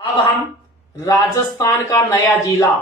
अब हम राजस्थान का नया जिला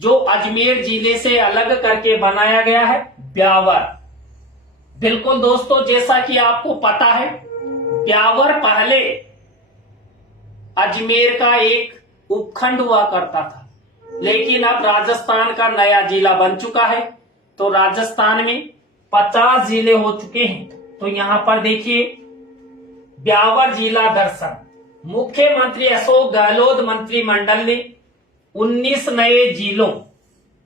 जो अजमेर जिले से अलग करके बनाया गया है, ब्यावर। बिल्कुल दोस्तों, जैसा कि आपको पता है, ब्यावर पहले अजमेर का एक उपखंड हुआ करता था, लेकिन अब राजस्थान का नया जिला बन चुका है। तो राजस्थान में 50 जिले हो चुके हैं। तो यहां पर देखिए, ब्यावर जिला दर्शन। मुख्यमंत्री अशोक गहलोत मंत्रिमंडल ने 19 नए जिलों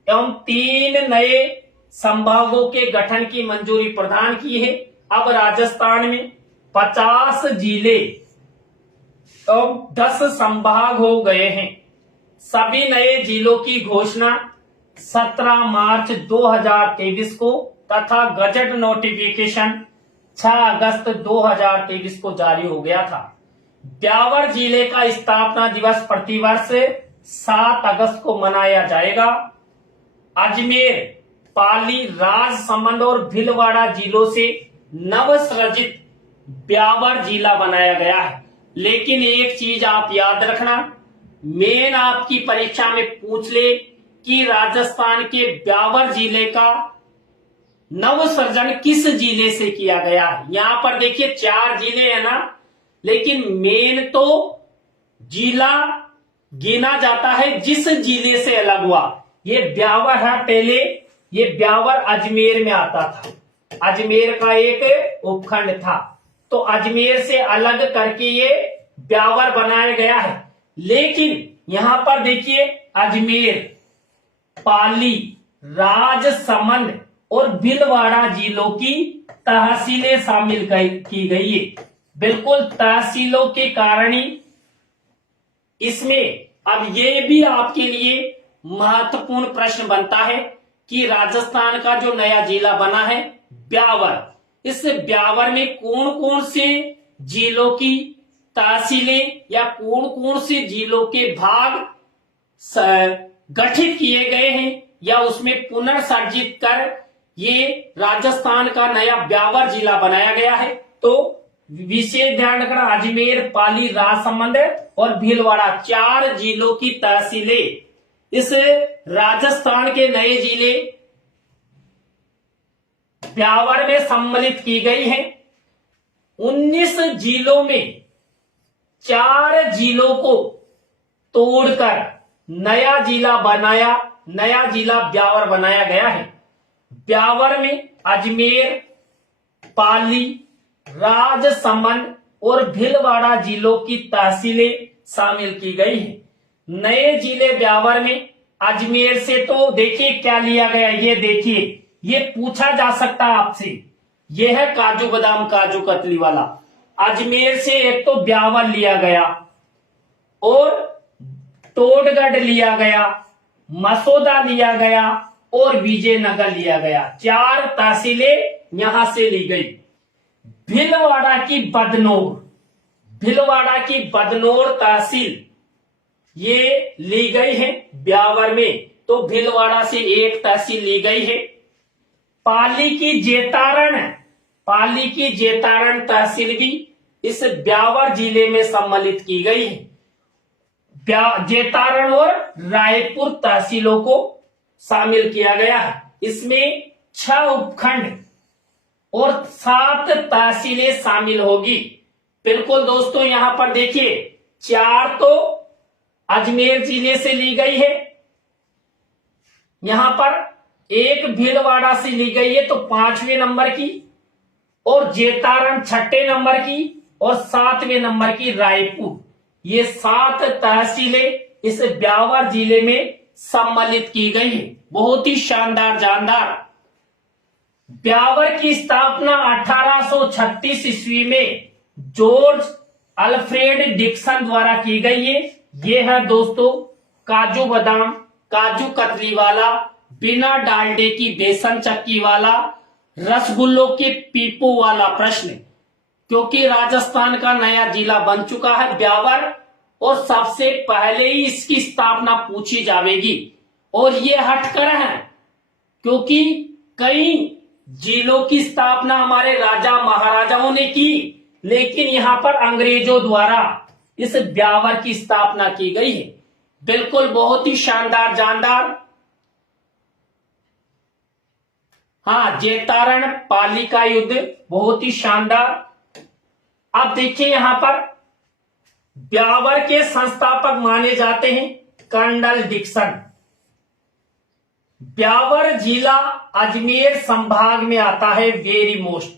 एवं 3 नए संभागों के गठन की मंजूरी प्रदान की है। अब राजस्थान में 50 जिले और 10 संभाग हो गए हैं। सभी नए जिलों की घोषणा 17 मार्च 2023 को तथा गजट नोटिफिकेशन 6 अगस्त 2023 को जारी हो गया था। ब्यावर जिले का स्थापना दिवस प्रतिवर्ष 7 अगस्त को मनाया जाएगा। अजमेर, पाली, राजसमंद और भीलवाड़ा जिलों से नवसृजित ब्यावर जिला बनाया गया है। लेकिन एक चीज आप याद रखना, मेन आपकी परीक्षा में पूछ ले कि राजस्थान के ब्यावर जिले का नवसृजन किस जिले से किया गया है। यहां पर देखिए 4 जिले हैं ना, लेकिन मेन तो जिला गिना जाता है जिस जिले से अलग हुआ। ये ब्यावर है, पहले ये ब्यावर अजमेर में आता था, अजमेर का एक उपखंड था। तो अजमेर से अलग करके ये ब्यावर बनाया गया है। लेकिन यहां पर देखिए, अजमेर, पाली, राजसमंद और भीलवाड़ा जिलों की तहसीलें शामिल की गई है। बिल्कुल तहसीलों के कारण ही इसमें अब ये भी आपके लिए महत्वपूर्ण प्रश्न बनता है कि राजस्थान का जो नया जिला बना है ब्यावर, इस ब्यावर में कौन कौन से जिलों की तहसीलें या कौन कौन से जिलों के भाग गठित किए गए हैं या उसमें पुनर्सर्जित कर ये राजस्थान का नया ब्यावर जिला बनाया गया है। तो विशेष ध्यान रखना, अजमेर, पाली, राजसमंद और भीलवाड़ा 4 जिलों की तहसीलें इस राजस्थान के नए जिले ब्यावर में सम्मिलित की गई हैं। 19 जिलों में 4 जिलों को तोड़कर नया जिला ब्यावर बनाया गया है। ब्यावर में अजमेर, पाली, राजसमंद और भीलवाड़ा जिलों की तहसीलें शामिल की गई हैं। नए जिले ब्यावर में अजमेर से तो देखिए क्या लिया गया, ये देखिए, ये पूछा जा सकता है आपसे। ये है काजू बादाम काजू कतली वाला। अजमेर से एक तो ब्यावर लिया गया और टोडगढ़ लिया गया, मसौदा लिया गया और विजयनगर लिया गया। 4 तहसीलें यहां से ली गई। भीलवाड़ा की बदनौर तहसील ये ली गई है ब्यावर में। तो भीलवाड़ा से एक तहसील ली गई है। पाली की जेतारण तहसील भी इस ब्यावर जिले में सम्मिलित की गई है। जेतारण और रायपुर तहसीलों को शामिल किया गया है। इसमें 6 उपखंड और 7 तहसीलें शामिल होगी। बिल्कुल दोस्तों, यहां पर देखिए 4 तो अजमेर जिले से ली गई है, यहां पर एक भीलवाड़ा से ली गई है तो 5वें नंबर की, और जेतारण 6ठे नंबर की और 7वें नंबर की रायपुर। ये 7 तहसीलें इस ब्यावर जिले में सम्मिलित की गई है। बहुत ही शानदार जानदार। ब्यावर की स्थापना 1836 ईस्वी में जॉर्ज अल्फ्रेड डिक्सन द्वारा की गई है। ये है दोस्तों काजू बादाम काजू कतली वाला, बिना डालडे की बेसन चक्की वाला, रसगुल्लों के पीपो वाला प्रश्न। क्योंकि राजस्थान का नया जिला बन चुका है ब्यावर और सबसे पहले ही इसकी स्थापना पूछी जाएगी। और ये हटकर है क्योंकि कई जिलों की स्थापना हमारे राजा महाराजाओं ने की, लेकिन यहां पर अंग्रेजों द्वारा इस ब्यावर की स्थापना की गई है। बिल्कुल बहुत ही शानदार जानदार। हाँ, जेतारण पाली का युद्ध बहुत ही शानदार। अब देखिए यहां पर ब्यावर के संस्थापक माने जाते हैं कर्नल डिक्सन। ब्यावर जिला अजमेर संभाग में आता है। वेरी मोस्ट,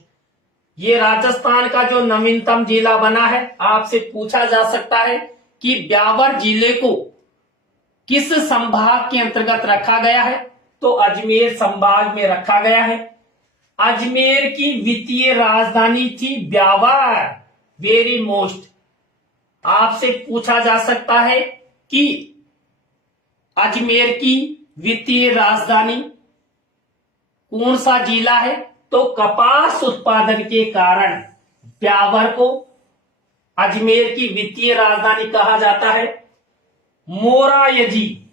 ये राजस्थान का जो नवीनतम जिला बना है। आपसे पूछा जा सकता है कि ब्यावर जिले को किस संभाग के अंतर्गत रखा गया है, तो अजमेर संभाग में रखा गया है। अजमेर की वित्तीय राजधानी थी ब्यावर। वेरी मोस्ट, आपसे पूछा जा सकता है कि अजमेर की वित्तीय राजधानी कौन सा जिला है, तो कपास उत्पादन के कारण ब्यावर को अजमेर की वित्तीय राजधानी कहा जाता है। मोरायजी,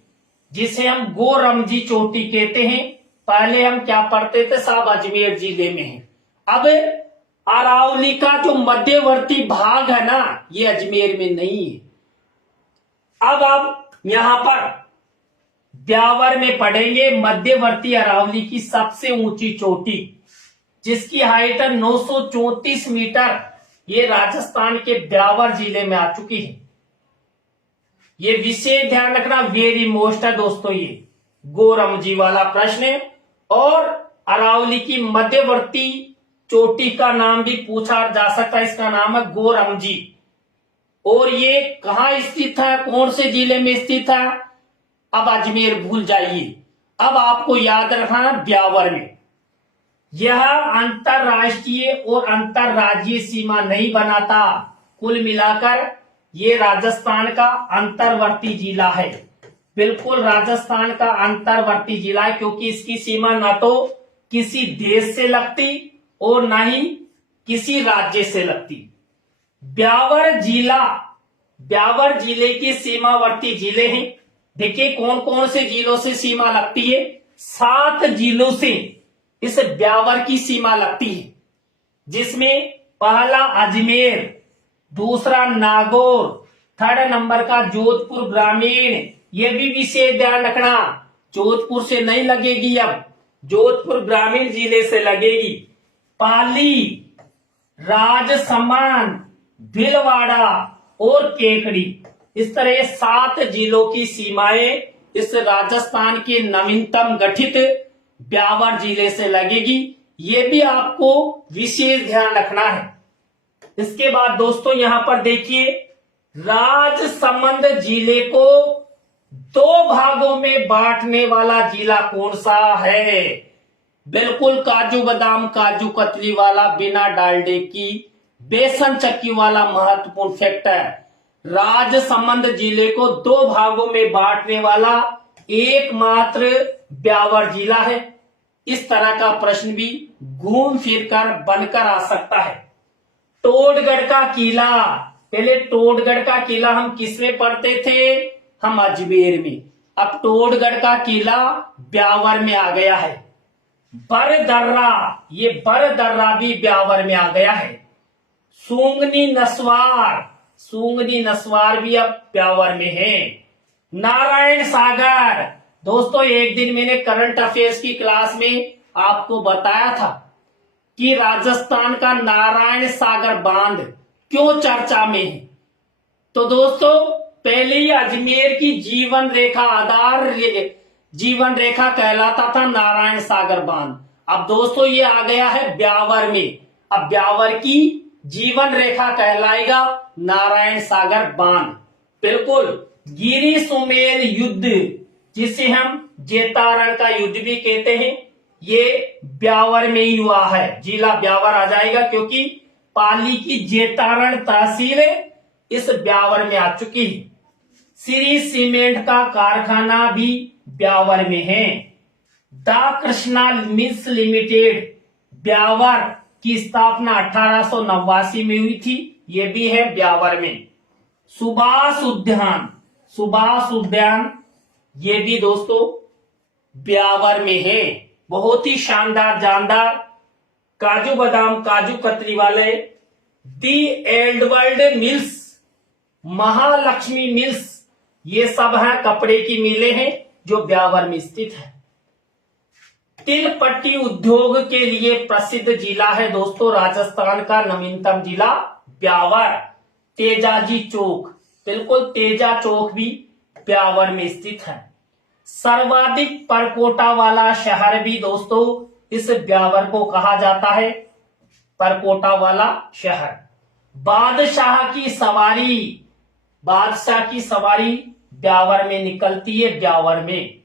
जिसे हम गोरमजी चोटी कहते हैं, पहले हम क्या पढ़ते थे साहब, अजमेर जिले में है। अब अरावली का जो मध्यवर्ती भाग है ना, ये अजमेर में नहीं है। अब आप यहां पर ब्यावर में पढ़ेंगे मध्यवर्ती अरावली की सबसे ऊंची चोटी, जिसकी हाइट है 934 मीटर, ये राजस्थान के ब्यावर जिले में आ चुकी है। ये विशेष ध्यान रखना, वेरी मोस्ट है दोस्तों, ये गोरमजी वाला प्रश्न है। और अरावली की मध्यवर्ती चोटी का नाम भी पूछा जा सकता है, इसका नाम है गोरमजी। और ये कहां स्थित है, कौन से जिले में स्थित है, अब अजमेर भूल जाइए। अब आपको याद रखना ब्यावर में यह अंतरराष्ट्रीय और अंतरराज्यीय सीमा नहीं बनाता। कुल मिलाकर ये राजस्थान का अंतर्वर्ती जिला है। बिल्कुल राजस्थान का अंतर्वर्ती जिला है, क्योंकि इसकी सीमा न तो किसी देश से लगती और न ही किसी राज्य से लगती। ब्यावर जिले के सीमावर्ती जिले हैं। देखिए कौन कौन से जिलों से सीमा लगती है, 7 जिलों से इस ब्यावर की सीमा लगती है, जिसमें पहला अजमेर, दूसरा नागौर, 3rd नंबर का जोधपुर ग्रामीण। ये भी विशेष ध्यान रखना, जोधपुर से नहीं लगेगी, अब जोधपुर ग्रामीण जिले से लगेगी। पाली, राजसमंद, भीलवाड़ा और केकड़ी, इस तरह 7 जिलों की सीमाएं इस राजस्थान के नवीनतम गठित ब्यावर जिले से लगेगी। ये भी आपको विशेष ध्यान रखना है। इसके बाद दोस्तों यहां पर देखिए, राजसमंद जिले को 2 भागों में बांटने वाला जिला कौन सा है। बिल्कुल काजू बादाम काजू कतली वाला, बिना डालडे की बेसन चक्की वाला महत्वपूर्ण फैक्ट है। राजसमंद जिले को 2 भागों में बांटने वाला एकमात्र ब्यावर जिला है। इस तरह का प्रश्न भी घूम फिर कर बनकर आ सकता है। टोडगढ़ का किला, पहले टोडगढ़ का किला हम किसमें पढ़ते थे, हम अजमेर में। अब टोडगढ़ का किला ब्यावर में आ गया है। बरदर्रा, ये बरदर्रा भी ब्यावर में आ गया है। सूंगनी नस्वार भी अब ब्यावर में है। नारायण सागर, दोस्तों एक दिन मैंने करंट अफेयर्स की क्लास में आपको बताया था कि राजस्थान का नारायण सागर बांध क्यों चर्चा में है। तो दोस्तों पहले ही अजमेर की जीवन रेखा कहलाता था नारायण सागर बांध। अब दोस्तों ये आ गया है ब्यावर में। अब ब्यावर की जीवन रेखा कहलाएगा नारायण सागर बांध। बिल्कुल गिरी सुमेल युद्ध, जिसे हम जेतारण का युद्ध भी कहते हैं, ये ब्यावर में ही हुआ है। जिला ब्यावर आ जाएगा, क्योंकि पाली की जेतारण तहसील इस ब्यावर में आ चुकी है। श्री सीमेंट का कारखाना भी ब्यावर में है। The Krishna mills limited Beawar की स्थापना 1889 में हुई थी, ये भी है ब्यावर में। सुभाष उद्यान ये भी दोस्तों ब्यावर में है। बहुत ही शानदार जानदार काजू बादाम काजू कतली वाले दी एडवर्ड मिल्स महालक्ष्मी मिल्स, ये सब है कपड़े की मिलें हैं जो ब्यावर में स्थित है। तिल पट्टी उद्योग के लिए प्रसिद्ध जिला है दोस्तों राजस्थान का नवीनतम जिला ब्यावर। तेजाजी चौक, बिल्कुल तेजा चौक भी ब्यावर में स्थित है। सर्वाधिक परकोटा वाला शहर भी दोस्तों इस ब्यावर को कहा जाता है परकोटा वाला शहर। बादशाह की सवारी ब्यावर में निकलती है। ब्यावर में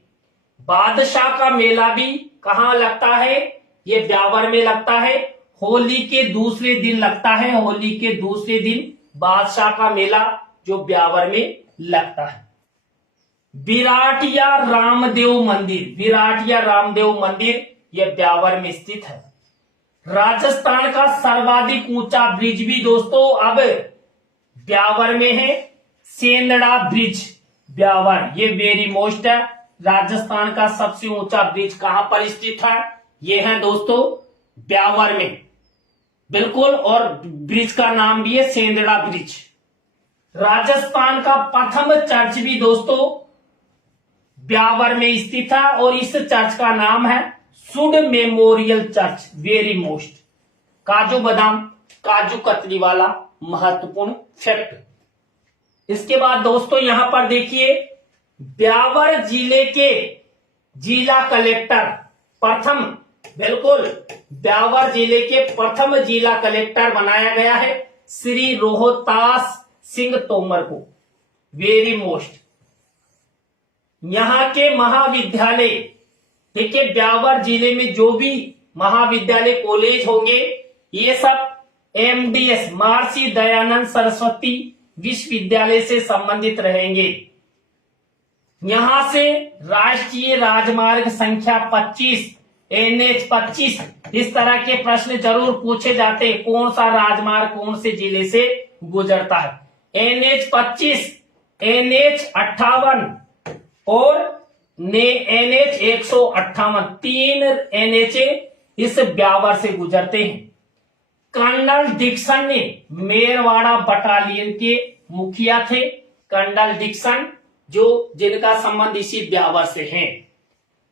बादशाह का मेला भी कहाँ लगता है? ये ब्यावर में लगता है। होली के दूसरे दिन लगता है। होली के दूसरे दिन बादशाह का मेला जो ब्यावर में लगता है। विराटिया रामदेव मंदिर ये ब्यावर में स्थित है। राजस्थान का सर्वाधिक ऊंचा ब्रिज भी दोस्तों अब ब्यावर में है। सेंदड़ा ब्रिज ब्यावर, ये वेरी मोस्ट है। राजस्थान का सबसे ऊंचा ब्रिज कहां पर स्थित है? ये है दोस्तों ब्यावर में, बिल्कुल। और ब्रिज का नाम भी है सेंदड़ा ब्रिज। राजस्थान का प्रथम चर्च भी दोस्तों ब्यावर में स्थित है और इस चर्च का नाम है should memorial church, very most. काजू बादाम काजू कतली वाला महत्वपूर्ण फैक्ट। इसके बाद दोस्तों यहां पर देखिए ब्यावर जिले के जिला कलेक्टर प्रथम, बिल्कुल ब्यावर जिले के प्रथम जिला कलेक्टर बनाया गया है श्री रोहतास सिंह तोमर को, वेरी मोस्ट। यहां के महाविद्यालय देखिए ब्यावर जिले में जो भी महाविद्यालय कॉलेज होंगे ये सब MDS महर्षि दयानंद सरस्वती विश्वविद्यालय से संबंधित रहेंगे। यहां से राष्ट्रीय राजमार्ग संख्या 25 NH 25 इस तरह के प्रश्न जरूर पूछे जाते हैं। कौन सा राजमार्ग कौन से जिले से गुजरता है? NH 25, NH 58 और NH 158, 3 NH इस ब्यावर से गुजरते हैं। कर्नल डिक्सन ने मेरवाड़ा बटालियन के मुखिया थे। कर्नल डिक्सन जो जिनका संबंध इसी ब्यावर से है।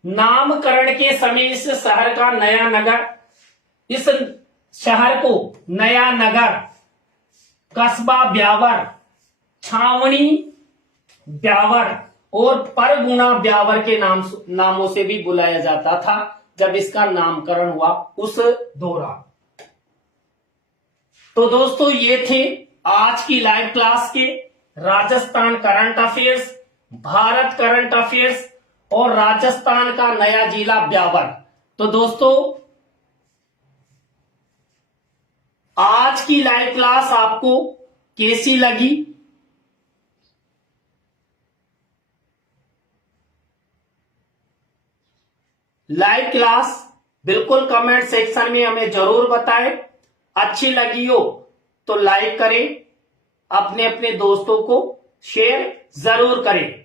नामकरण के समय इस शहर का नया नगर, इस शहर को नया नगर, कस्बा ब्यावर, छावनी ब्यावर और परगुना ब्यावर के नामों से भी बुलाया जाता था जब इसका नामकरण हुआ उस दौरान। तो दोस्तों ये थे आज की लाइव क्लास के Rajasthan current affairs, Bharat current affairs और राजस्थान का नया जिला ब्यावर। तो दोस्तों आज की लाइव क्लास आपको कैसी लगी? लाइव क्लास बिल्कुल कमेंट सेक्शन में हमें जरूर बताएं। अच्छी लगी हो तो लाइक करें, अपने अपने दोस्तों को शेयर जरूर करें।